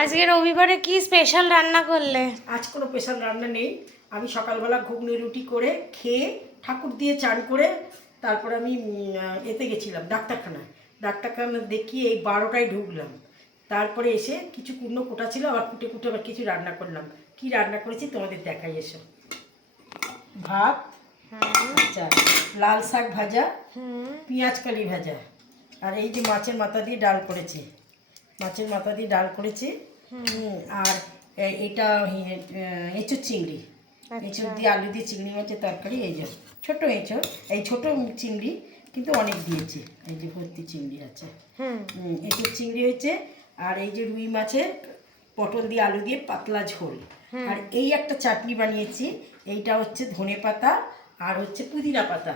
আজকে রবিবারে কি স্পেশাল রান্না করলে? আজ কোনো স্পেশাল রান্না নেই। আমি সকালবেলা ঘুগনি রুটি করে খেয়ে ঠাকুর দিয়ে চান করে তারপর আমি এতে গেছিলাম ডাক্তারখানা দেখিয়ে এই 12টায় ঢুকলাম। তারপরে এসে কিছু কুটনো কোটা ছিল, আবার কুটে কুটে আবার কিছু রান্না করলাম। কি রান্না করেছি তোমাদের দেখাই, এসো। ভাত, আচ্ছা, লাল শাক ভাজা, পেঁয়াজ কালি ভাজা, আর এই যে মাছের মাথা দিয়ে ডাল করেছি। আর এটা এঁচোড় চিংড়ি, এঁচোড় দিয়ে আলু দিয়ে চিংড়ি মাছের তরকারি। এই যে ছোটো এঁচোড়, এই ছোটো চিংড়ি কিন্তু অনেক দিয়েছি। এই যে ভর্তি চিংড়ি আছে, এঁচোড় চিংড়ি হয়েছে। আর এই যে রুই মাছের পটল দিয়ে আলু দিয়ে পাতলা ঝোল। আর এই একটা চাটনি বানিয়েছি, এইটা হচ্ছে ধনে পাতা আর হচ্ছে পুদিনা পাতা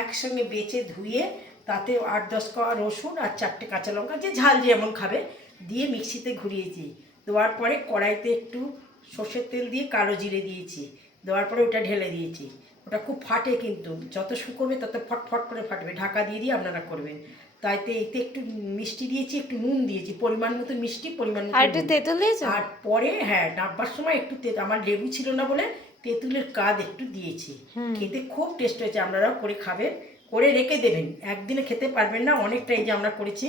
একসঙ্গে বেচে ধুয়ে, তাতে 8-10 কোয়া রসুন আর 4টে কাঁচা লঙ্কা, যে ঝাল যেমন খাবে, দিয়ে মিক্সিতে ঘুরিয়েছি। দেওয়ার পরে কড়াইতে একটু সর্ষের তেল দিয়ে কালো জিরে দিয়েছি, দেওয়ার পরে ওটা ঢেলে দিয়েছি। ওটা খুব ফাটে, কিন্তু যত শুকোবে তত ফটফট করে ফাটবে। ঢাকা দিয়ে দিয়ে আপনারা করবেন। তাইতে এতে একটু মিষ্টি দিয়েছি, একটু নুন দিয়েছি, পরিমাণ মতো মিষ্টি, পরিমাণ মতো আর একটু তেঁতুল দিয়েছো। আর পরে নাববার সময় একটু আমার লেবু ছিল না বলে তেঁতুলের কাদ একটু দিয়েছি। খেতে খুব টেস্ট হয়েছে। আপনারাও করে খাবেন, করে রেখে দেবেন। একদিনে খেতে পারবেন না, অনেকটা। এই যে আমরা করেছি,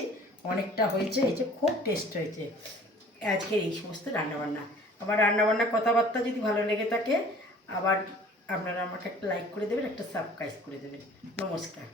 অনেকটা হয়েছে। এই যে খুব টেস্ট হয়েছে আজকের এই সমস্ত রান্নাবান্না। আবার রান্নাবান্না কথাবার্তা যদি ভালো লেগে থাকে, আবার আপনারা আমাকে একটা লাইক করে দেবেন, একটা সাবস্ক্রাইব করে দেবেন। নমস্কার।